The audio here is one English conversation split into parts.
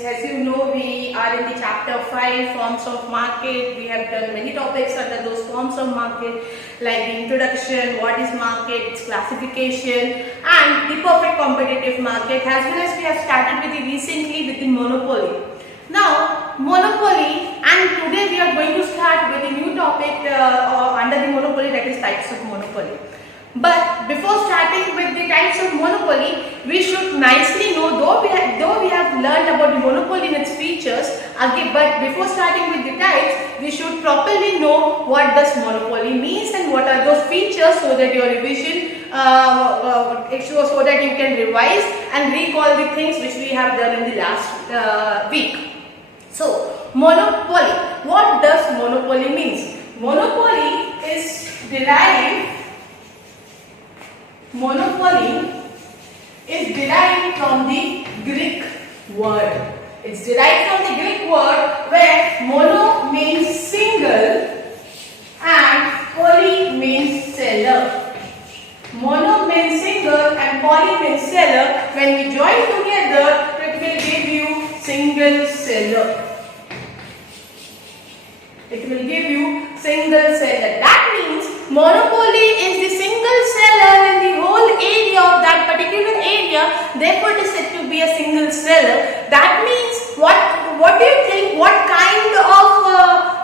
As you know, we are in the chapter 5, forms of market. We have done many topics under those forms of market, like the introduction, what is market, its classification, and the perfect competitive market, as well as we have started with the recently with the monopoly. Now, monopoly, and today we are going to start with a new topic under the monopoly, that is types of monopoly. But before starting with the types of monopoly, we should nicely know, though we have learned about the monopoly and its features, okay, but before starting with the types, we should properly know what does monopoly means and what are those features, so that your revision, so that you can revise and recall the things which we have done in the last week. So, monopoly. What does monopoly means? Monopoly is derived from the Greek word. It's derived from the Greek word where mono means single and poly means seller. Mono means single and poly means seller. When we join together, it will give you single seller. It will give you single seller. That means monopoly is the single seller in the whole area of that particular area. Therefore, it is said to be a single seller. That means what do you think? What kind of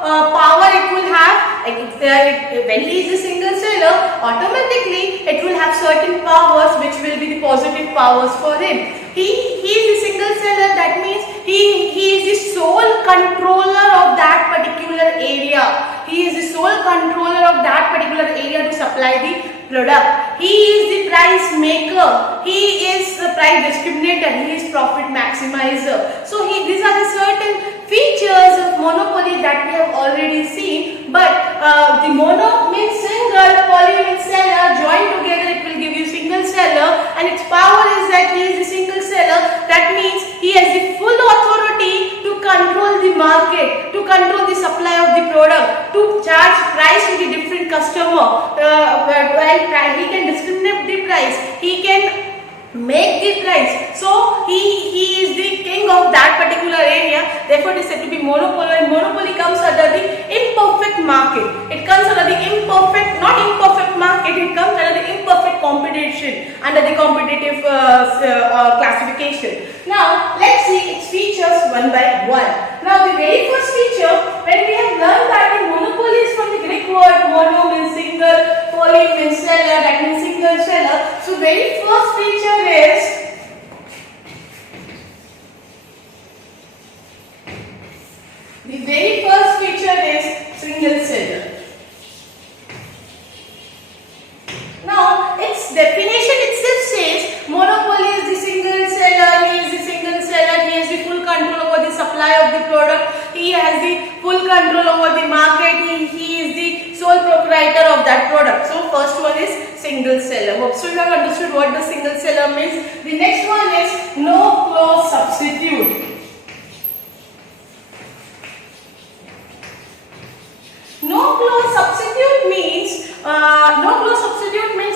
power it will have? When he is a single seller, automatically it will have certain powers which will be the positive powers for him. He is a single seller. That means he is the sole controller of that particular area. He is the sole controller of that particular area to supply the product. He is the price maker. He is the price discriminator. He is profit maximizer. So these are the certain features of monopoly that we have already seen. But the mono means single, poly means seller. Joined together, it will give you single seller. And its power is that he is a single seller. That means he has the full authority to control the market, to control the supply of the product, to charge price to the different customer. He can discriminate the price. He can make the price. So he is the king of that particular area. Therefore, it is said to be monopoly. And monopoly comes under the imperfect market. It comes under the not imperfect market. It comes under the imperfect competition, under the competitive classification. Now, let's see its features one by one. Now, the very first feature, when we have learned that the monopoly is from the Greek word mono means single, poly means seller, that means single seller. So, very first feature is single seller. Now, its definition itself says monopoly is the single seller. He is the single seller. He has the full control over the supply of the product. He has the full control over the market. He is the sole proprietor of that product. So, first one is single seller. Hope so you have understood what the single seller means. The next one is no clause substitute. No clause substitute means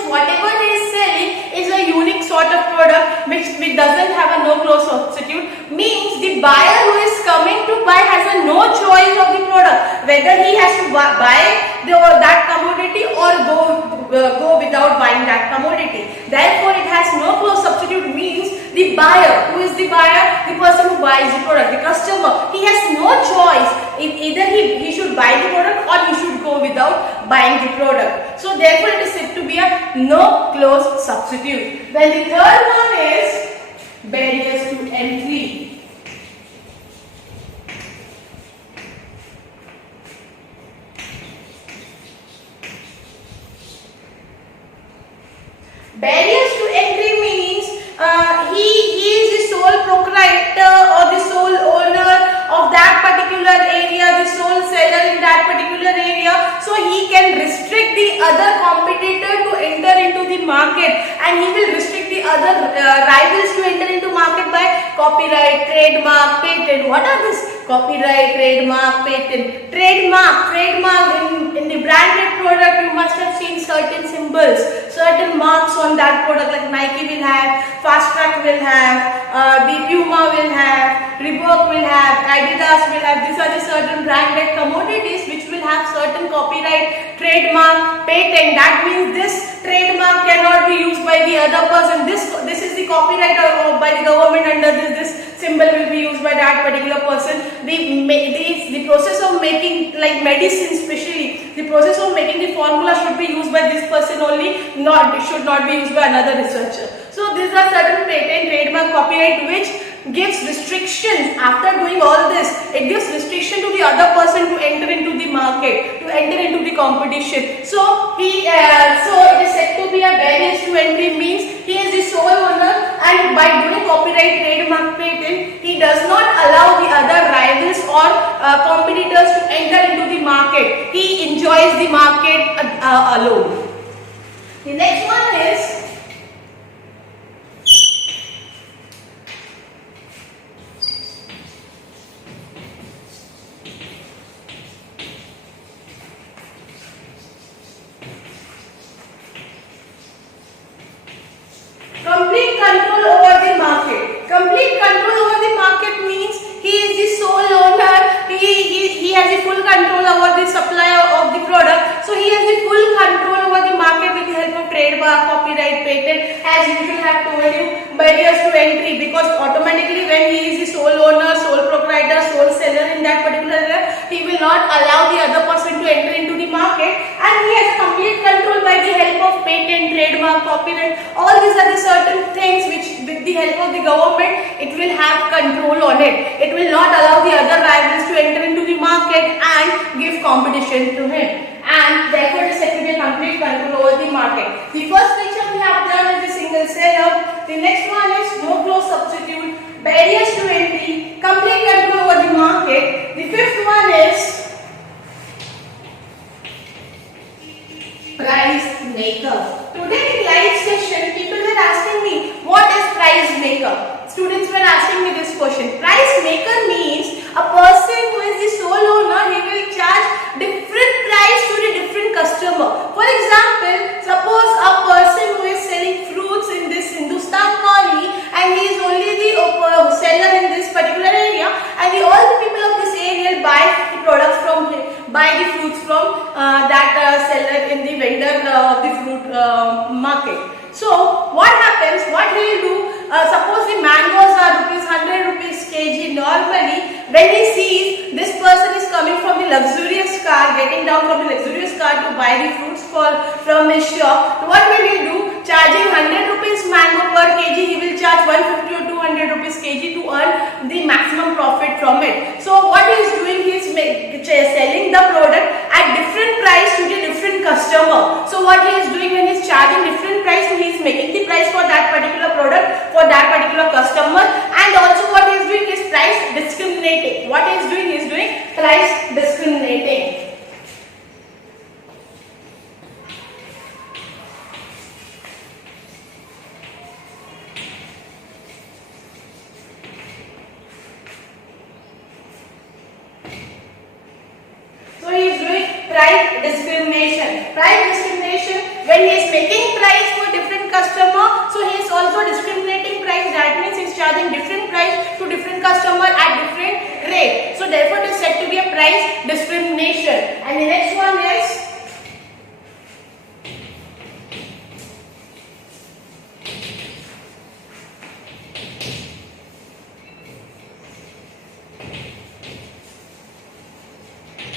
whatever he is selling is a unique sort of product which doesn't have a no clause substitute. Means the buyer who is coming to buy has a no choice of the product, whether he has to buy that commodity or go without buying that commodity. Therefore, it has no clause substitute. Means the buyer, who is the buyer? The person who buys the product, the customer. He has no choice. Either he should buy the product or he should go without buying the product. So, therefore, it is said to be a no clause substitute. Then the third one is barriers to entry. Barriers to entry means he is the sole proprietor or the sole owner of that particular and he will restrict the other rivals to enter into market by copyright, trademark, patent. What are this? Copyright, trademark, patent. Trademark in the branded product you must have seen certain symbols, certain marks on that product, like Nike will have, Fast Track will have, the Puma will have, Reebok will have, Adidas will have. These are the certain branded commodities which will have certain copyright, trademark, patent. That means this trademark cannot be used by the other person. This is the copyright by the government under this symbol will be used by that particular person. The process of making, like medicine especially, the process of making the formula should be used by this person only, it should not be used by another researcher. So these are certain patent, trademark, copyright which gives restrictions. After doing all this, it gives restriction to the other person to enter into the market, to enter into the competition. So so it is said to be a barrier to entry, means he is the sole owner, and by doing copyright, trademark, patent, he does not allow the other rivals or competitors to enter into the market. He enjoys the market alone. The next one is complete control over the market. Complete control over the market means he is the sole owner, he has the full control over the supply of the product. So he has the full control over the market with the help of trademark, copyright, patent. As usual I have told you, barriers to entry, because automatically when he is the sole owner, sole proprietor, sole seller in that particular area, he will not allow the other person to enter into the market, and he has complete control by the help of patent, trademark, copyright. All these are the certain things which with the help of the government it will have control on it. It will not allow the other rivals to enter into the market and give competition to him, and therefore it is said to be a complete control over the market. The first picture we have done is the single seller. The next one is no close substitute, barriers to entry, complete control over the market. The fifth one is price maker. Today in live session, people were asking me, what is price maker? Students were asking me this question. Price maker means a person who is the sole owner, he will charge different price to the different customer. For example, suppose a person who is selling fruits in this Hindustan colony, and he is only the seller in this particular area, and all the people of this area buy the products from him, buy the fruits from that seller in the vendor of the fruit market. So what happens, what he will do, suppose the mangoes are 100 rupees kg normally, when he sees this person is coming from the luxurious car, getting down from the luxurious car to buy the fruits from his shop, what will he do? Charging 100 rupees mango per kg, he will charge 150 or 200 rupees kg to earn the maximum profit from it. So what he is doing, he is selling the product at different price to the different customer. So what he is doing, when he is charging different price, so he is making the price for that particular product for that particular customer, and also what he is doing is price discriminating. What he is doing price discriminating. So he is doing price discrimination. Price discrimination, when he is making price for different customer, so he is also discriminating price. That means he is charging different price to different customer at different rate. So therefore it is said to be a price discrimination. And the next one is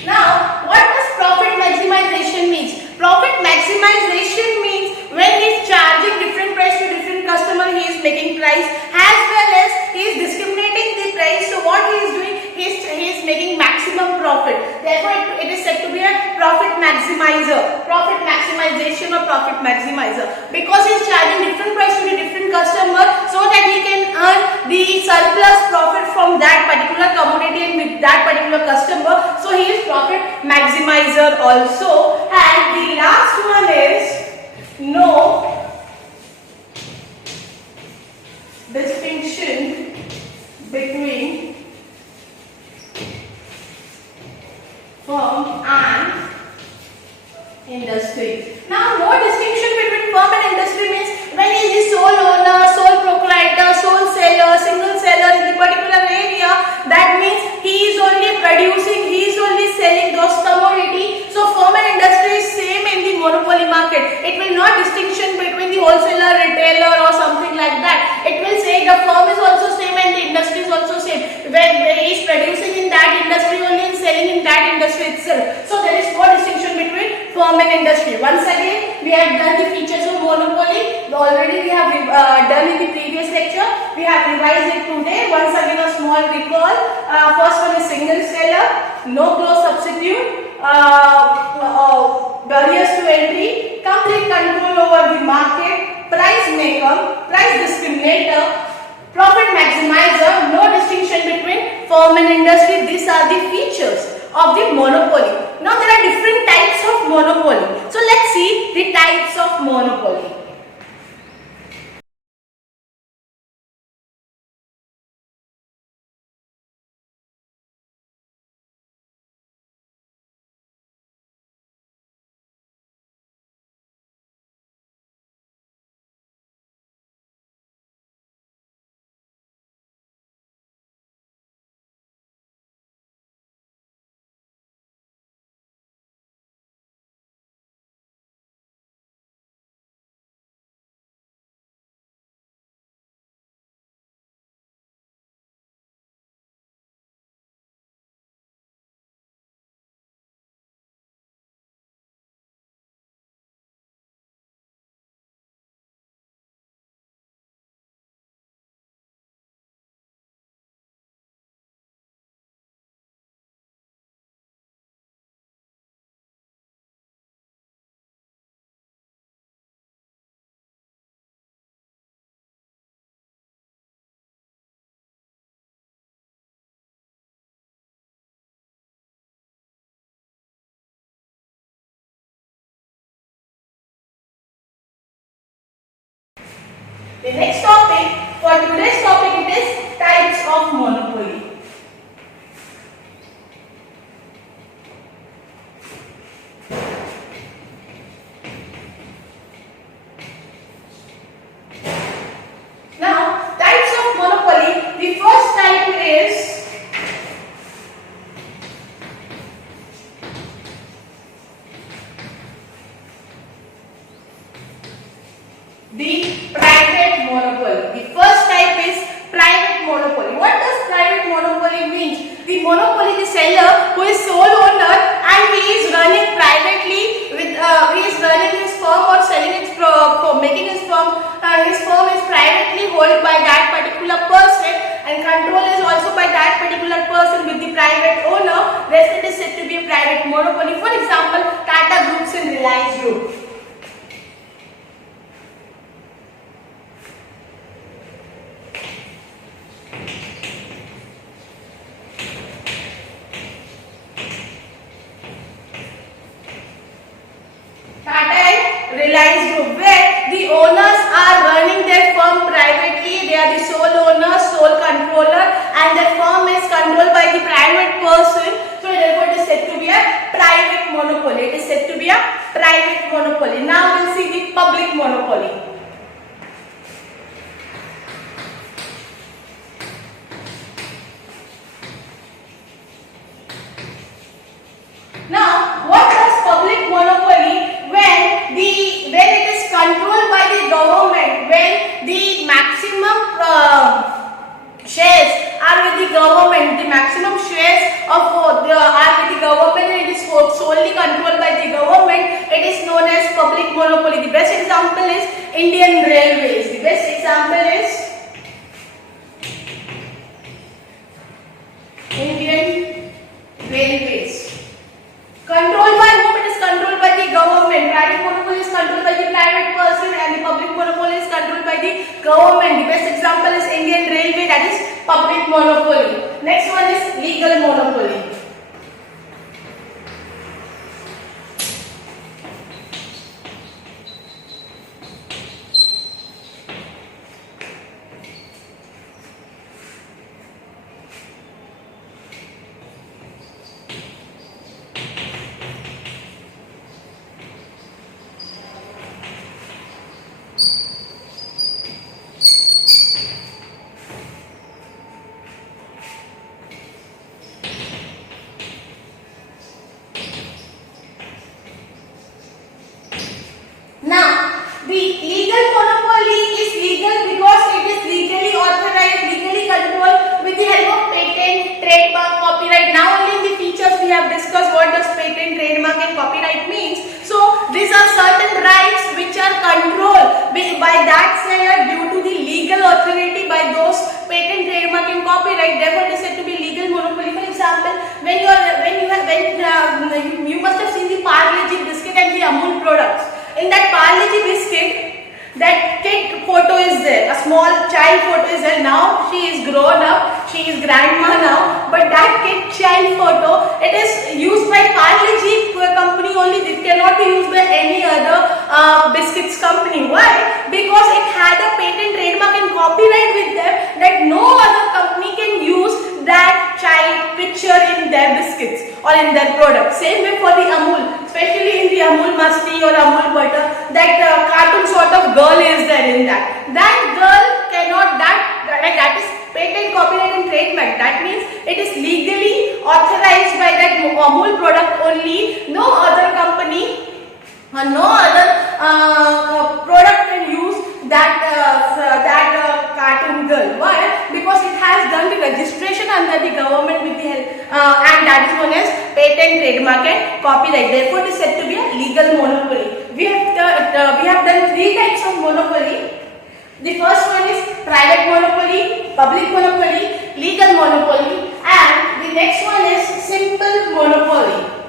now, what does profit maximization means? Profit maximization means when he is charging different price to different customer, he is making price, as well as he is discriminating the price. So what he is doing, he is making maximum profit. Therefore, it is said to be a profit maximizer, profit maximization or profit maximizer, because he is charging different price to the different customer so that he can earn the surplus profit from that particular commodity and with that particular customer. So he is profit maximizer also. And the last one is no distinction between firm and industry. Now, no distinction between firm and industry means when he is the sole owner, sole proprietor, sole seller, single seller in the particular area, that means he is only producing, he is only selling those commodity. So, firm and industry is same in the monopoly market. It will not distinction between the wholesaler, retailer or something like that. It will say the firm is also same and the industry is also same. When he is producing in that industry only and selling in that industry itself. So, there is no distinction between firm and industry. Once again, we have done the features of monopoly. Already we have done in the previous lecture. We have revised it today. Once again, a small recall. First one is single seller, no close substitute, barriers to entry, complete control over the market, price maker, price discriminator, profit maximizer, no distinction between firm and industry. These are the features of the monopoly. Now there are different types of monopoly. So let's see the types of monopoly. The next topic, for today's topic, it is types of monopoly. Now, types of monopoly, the first type is the private monopoly. The first type is private monopoly. What does private monopoly mean? The monopoly, the seller who is sole owner and he is running privately with he is running his firm or selling his making his firm is privately held by that particular person and control is also by that particular person with the private owner. Thus it is said to be a private monopoly. For example, Tata Groups and Reliance Group. Reliance Group, where the owners are running their firm privately, they are the sole owner, sole controller, and their firm is controlled by the private person. So therefore it is said to be a private monopoly. It is said to be a private monopoly. Now we will see the public monopoly. Now, what does public monopoly when it is controlled by the government, when the maximum shares are with the government, the maximum shares are with the government and it is solely controlled by the government, it is known as public monopoly. The best example is Indian Railways. The best example is Indian Railways. Controlled by whom? It is controlled by the government. Private monopoly is controlled by the private person and the public monopoly is controlled by the government. The best example is Indian Railway, that is public monopoly. Next one is legal monopoly. and copyright means, so these are certain rights which are controlled by that seller due to the legal authority by those patent, trademark and copyright. Therefore it is said to be legal monopoly. For example, you must have seen the Parle-G biscuit and the Amul products. In that Parle-G biscuit, that kid photo is there, a small child photo is there. Now she is grown up, she is grandma now, but that kid child photo, it is used by Parle-G company only. It cannot be used by any other biscuits company. Why? Because it had a patent, trademark and copyright with them that no other company can use that child picture in their biscuits or in their product. Same way for the Amul, especially in the Amul Masti or Amul butter, that cartoon sort of girl is there in that. That girl cannot, that is patent, copyright and trademark. That means it is legally authorized by that Amul product only. No other company or no other product can use that cartoon girl. Why? Because it has done the registration under the government with the help, and that is known as patent, trademark and copyright. Therefore, it is said to be a legal monopoly. We have done three types of monopoly. The first one is private monopoly, public monopoly, legal monopoly, and the next one is simple monopoly.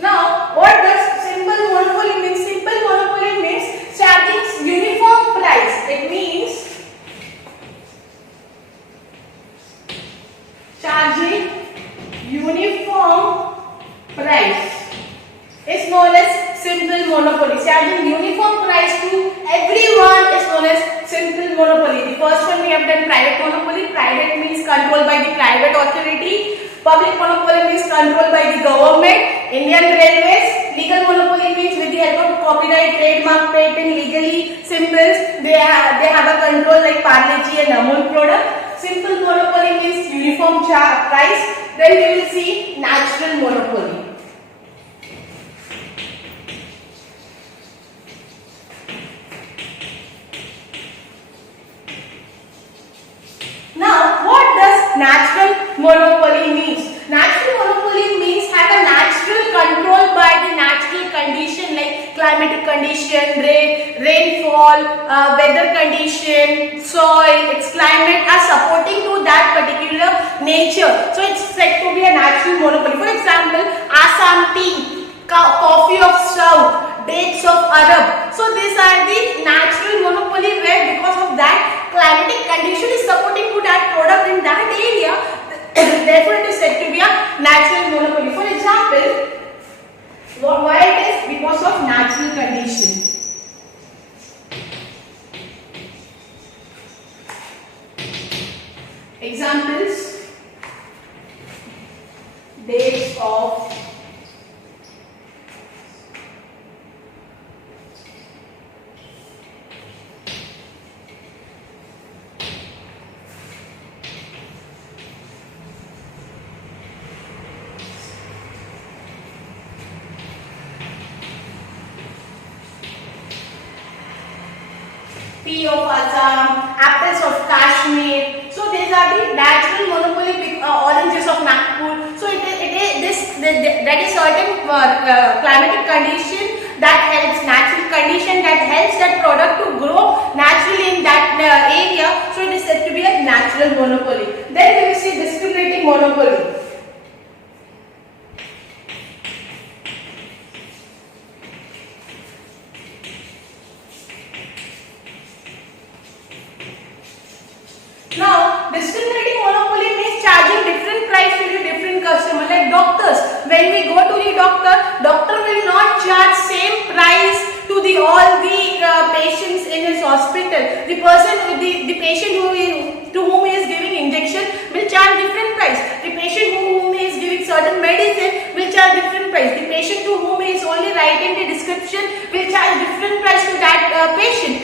Now, what does simple monopoly mean? Simple monopoly means charging uniform price. It means charging uniform price is known as simple monopoly. Charging uniform price to everyone is known as simple monopoly. The first one we have done private monopoly. Private means controlled by the private authority. Public monopoly means controlled by the government. Indian Railways. Legal monopoly means with the help of copyright, trademark, patent, legally symbols, they have a control like Parle-G and Amul product. Simple monopoly means uniform price. Then we will see natural monopoly. Now, what does natural monopoly means? Natural monopoly means have a natural control by the natural condition like climatic condition, rainfall, weather condition, soil, its climate are supporting to that particular nature. So it's said to be a natural monopoly. For example, Assam tea, coffee of South, dates of Arab. So these are the natural monopoly where because of that climatic condition is supporting to that product in that area. Therefore, it is said to be a natural monopoly. For example, why it is? Because of natural condition. Examples: dates of tea of Assam, apples of Kashmir. So these are the natural monopoly, oranges of Nagpur. So that is certain climatic condition that helps, natural condition that helps that product to grow naturally in that area. So it is said to be a natural monopoly. Then we will see discriminating monopoly. Now, discriminating monopoly means charging different price to the different customer. Like doctors, when we go to the doctor will not charge same price to all the patients in his hospital. The patient to whom he is giving injection will charge different price. The patient to whom he is giving certain medicine will charge different price. The patient to whom he is only writing the description will charge different price to that patient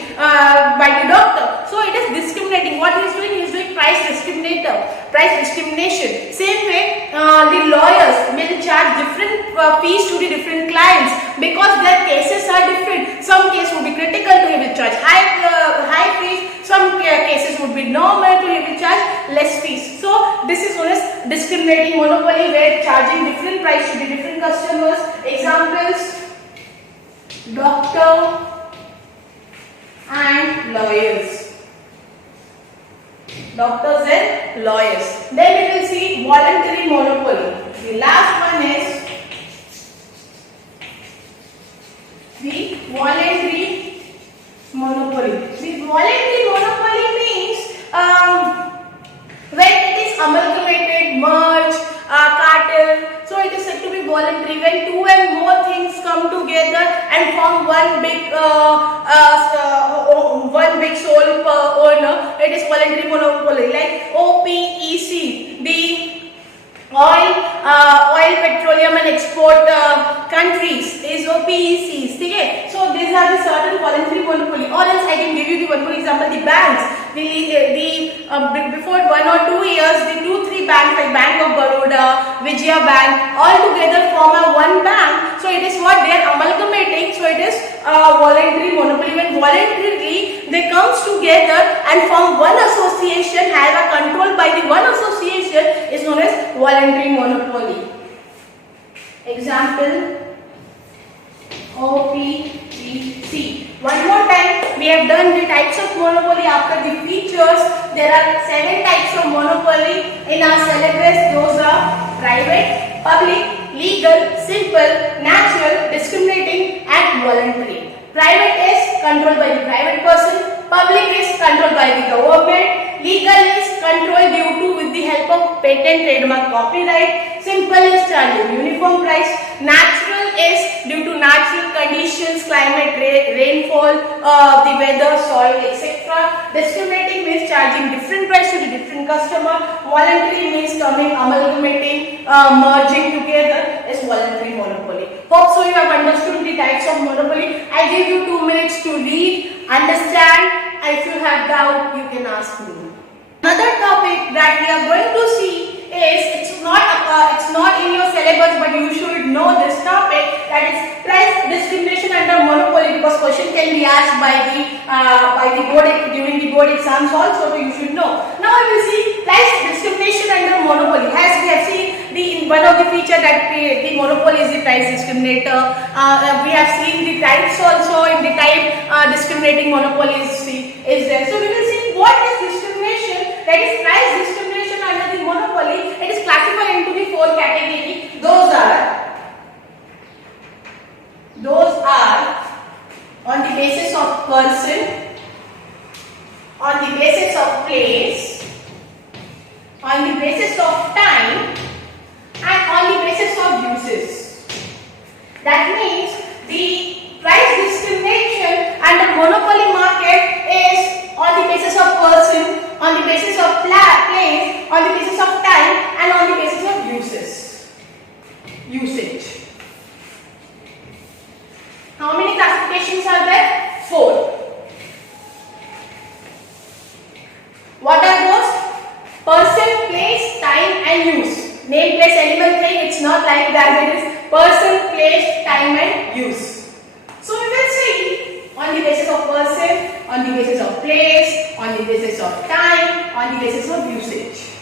by the doctor. So it is discriminating. What he is doing price discrimination. Same way, the lawyers will charge different fees to the different clients because their cases are different. Some case would be critical, so he will charge high fees. Some cases would be normal, so he will less fees. So this is known as discriminating monopoly, where charging different price to the different customers. Examples: doctor and lawyers. Doctors and lawyers. Then we will see voluntary monopoly. The last one is the voluntary monopoly. The voluntary monopoly means when it is amalgamated, merged, cartel. So it is said to be voluntary when two and more things come together and form one big sole owner. It is voluntary monopoly, like OPEC, the oil, petroleum and export countries is OPECs. Okay? So these are the certain voluntary monopoly. Or else I can give you the one more example: the banks. Before 1 or 2 years, the 2-3 banks like Bank of Baroda, Vijaya Bank, all together form a one bank. So it is what they are amalgamating. So it is voluntary monopoly. When voluntarily they comes together and form one association, have a control by the one association, is known as voluntary monopoly. Example: OPEC. One more time, we have done the types of monopoly after the features. There are 7 types of monopoly in our syllabus. Those are private, public, legal, simple, natural, discriminating and voluntary. Private is controlled by the private person. Public is controlled by the government. Legal is controlled due to with the help of patent, trademark, copyright. Simple is charging uniform price. Natural is due to natural conditions, climate, rainfall, the weather, soil, etc. Discriminating means charging different price to the different customer. Voluntary means coming, amalgamating, merging together is voluntary monopoly. Hope so you have understood the types of monopoly. I give you 2 minutes to read, understand, and if you have doubt, you can ask me. Another topic that we are going to see is, it's not in your syllabus, but you should know this topic, that is price discrimination under monopoly, because question can be asked by the board during the board exams also, so you should know. Now we will see price discrimination under monopoly. As we have seen one of the feature that the monopoly is the price discriminator. We have seen the types also. In the type discriminating monopoly is there. So we will see what is discrimination, that is price discrimination under the monopoly. It is classified into the 4 categories. Those are on the basis of person, on the basis of place, on the basis of time, and on the basis of uses. That means the price discrimination under monopoly market is on the basis of person, on the basis of place, on the basis of time, and on the basis of usage. How many classifications are there? 4. What are those? Person, place, time, and use. Name, place, animal, thing. It's not like that. It is person, place, time, and use. So we will see on the basis of person, on the basis of place, on the basis of time, on the basis of usage.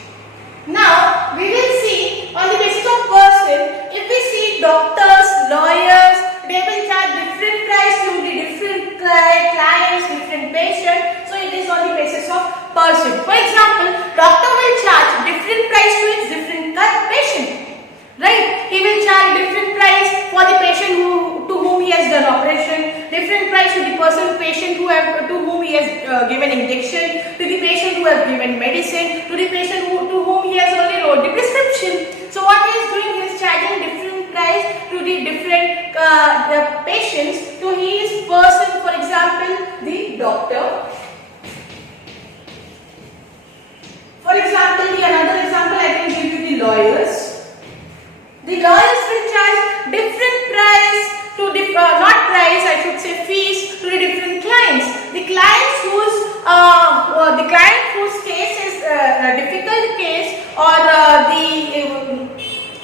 Now we will see on the basis of person. If we see doctors, lawyers, they will charge different price to the different clients, different patients. So it is on the basis of person. For example, doctor will charge different price to its different patient. Right? He will charge different price for the patient to whom he has done operation, different price to the patient to whom he has given injection, to the patient who has given medicine, to the patient to whom he has only wrote the prescription. So what he is doing, he is charging different price to the different patients to his person. For example, the doctor. For example, another example I can give you, the lawyers. The lawyers will charge different price to not price, I should say fees, to the different clients. The clients whose case is a difficult case or the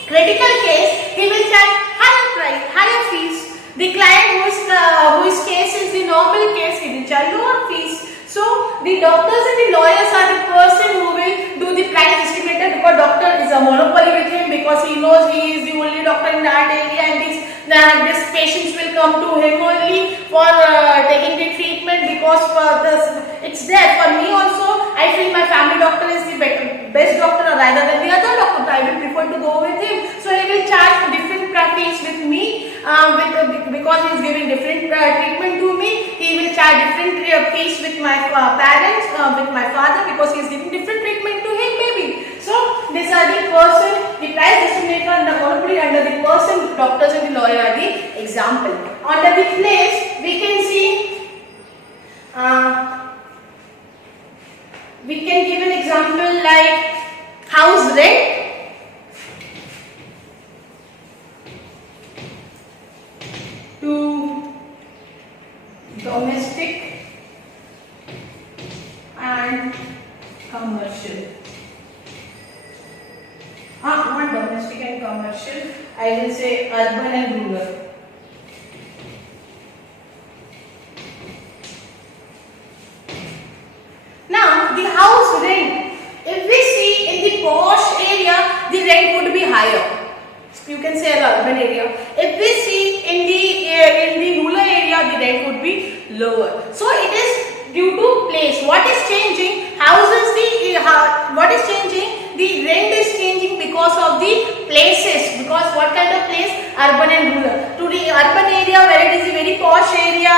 critical case, he will charge higher fees. The client whose case is the normal case, he will charge lower fees. So the doctors and the lawyers are the person who will do the because he knows he is the only doctor in that area, and these patients will come to him only for taking the treatment, because it's there. For me also, I feel my family doctor is the best doctor rather than the other doctor. I will prefer to go with him. So he will charge different fees with me, because he is giving different treatment to me. He will charge different fees with my parents, with my father, because he is giving different treatment to him maybe. So these are the person, the price discriminator and the monopoly under the person, doctors and the lawyer are the example. Under the place, we can see, we can give an example like house rent. To domestic and commercial. Not domestic and commercial, I will say urban and rural. Now the house rent, if we see in the posh area, the rent would be higher. You can say an urban area. If we see in the rural area, the rent would be lower. So it is due to place. What is changing? What is changing? The rent is changing because of the places. Because what kind of place? Urban and rural. To the urban area where it is a very posh area,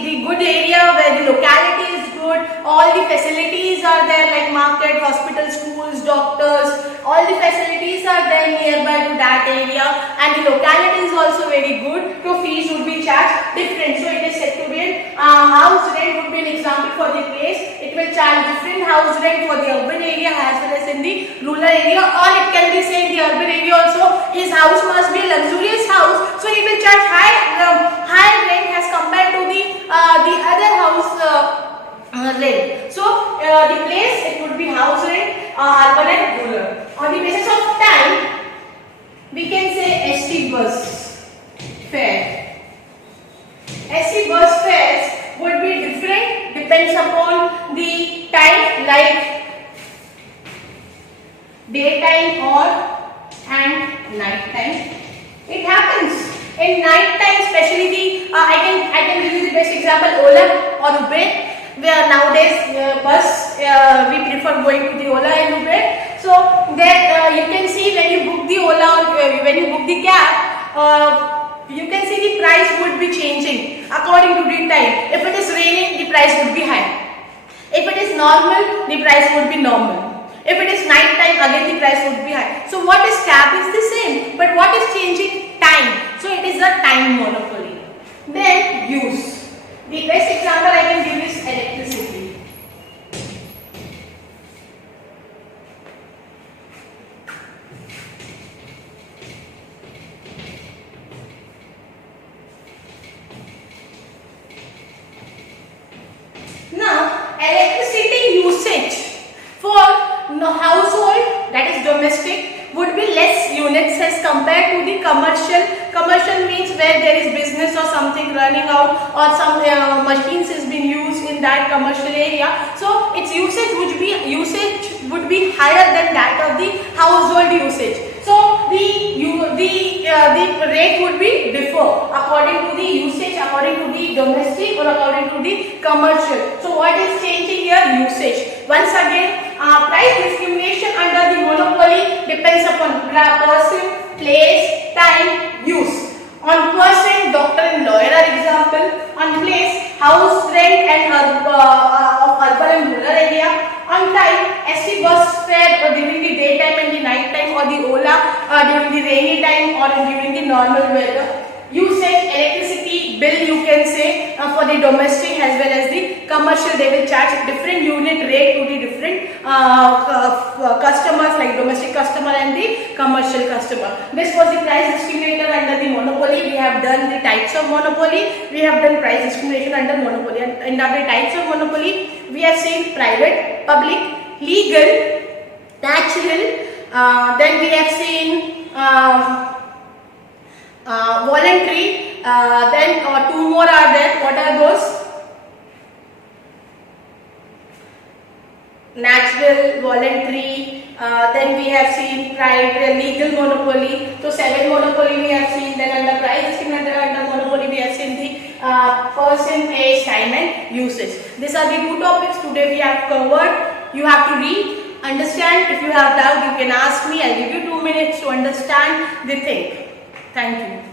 the good area where the locality is good, all the facilities are there like market, hospital, schools, doctors, all the facilities are there nearby to that area, and the locality is also very good, so fees would be charged different. So it is said to be house rent would be an example for the place. It will charge different house rent for the urban area as well as in the rural area, or it can be said in the urban area also his house must be a luxurious house, so he will charge high rent as compared to the other house rent. So the place, it would be house rent, urban and rural. On the basis of time, we can say ST bus fare. ST bus fares would be different, depends upon the time, like daytime and night time. It happens in night time, especially the I can give you the best example, Ola or Uber. Where nowadays bus we prefer going to the Ola and Uber. So there you can see when you book the Ola or when you book the cab, you can see the price would be changing according to the time. If it is raining, the price would be high. If it is normal, the price would be normal. If it is night time, again the price would be high. So what is cab is the same, but what is changing? Time. So it is a time monopoly. Then use. The best example I can give is electricity. Now, electricity usage for household, that is domestic, would be less units as compared to the commercial. Commercial means where there is business or something running out, or some machines is being used in that commercial area. So its usage would be higher than that of the household usage. So the rate would be differ according to the usage, according to the domestic or according to the commercial. So what is changing here? Usage. Once again, price discrimination under the monopoly depends upon person, place, time, use. On person, doctor and lawyer are example. On place, house rent and of urban and rural area. On time, ST bus fare or during the daytime and the night time, or the Ola during the rainy time or during the normal weather. Usage, electricity bill you can say for the domestic as well as the commercial, they will charge different unit rate to the different customers, like domestic customer and the commercial customer. This was the price discriminator under the monopoly. We have done the types of monopoly, we have done price discrimination under monopoly, and under the types of monopoly we have seen private, public, legal, natural, then we have seen voluntary, then two more are there. What are those? Natural, voluntary, then we have seen legal monopoly. So 7 monopoly we have seen. Then under price discrimination, under monopoly we have seen the person, place, time and usage. These are the 2 topics today we have covered. You have to read, understand. If you have doubt, you can ask me. I'll give you 2 minutes to understand the thing. Thank you.